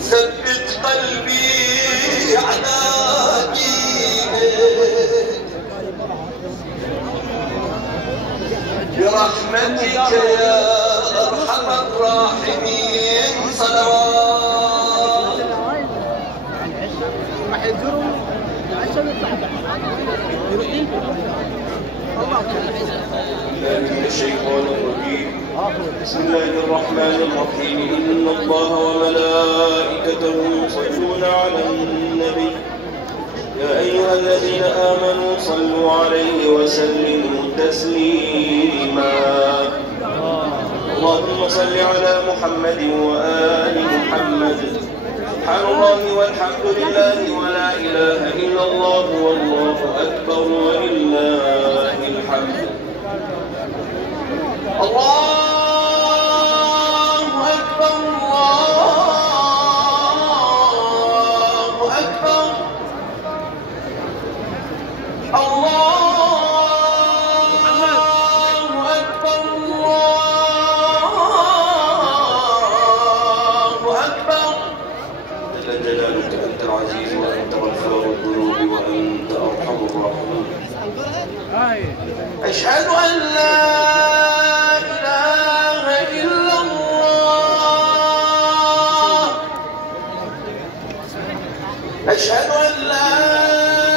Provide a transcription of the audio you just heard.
ثبت قلبي على دينك برحمتك يا أرحم الراحمين. صلوات من الشيطان الرجيم. بسم الله الرحمن الرحيم. إن الله وملائكته يصلون على النبي يا أيها الذين آمنوا صلوا عليه وسلموا تسليما. اللهم صل على محمد وآل محمد. سبحان الله والحمد لله ولا إله إلا الله والله أكبر ولله الحمد. الله أكبر الله أكبر الله أكبر الله أكبر. جل جلالك أنت العزيز وأنت غفار الذنوب وأنت أرحم الراحمين. أشهد أن لا إله إلا الله. أشهد أن لا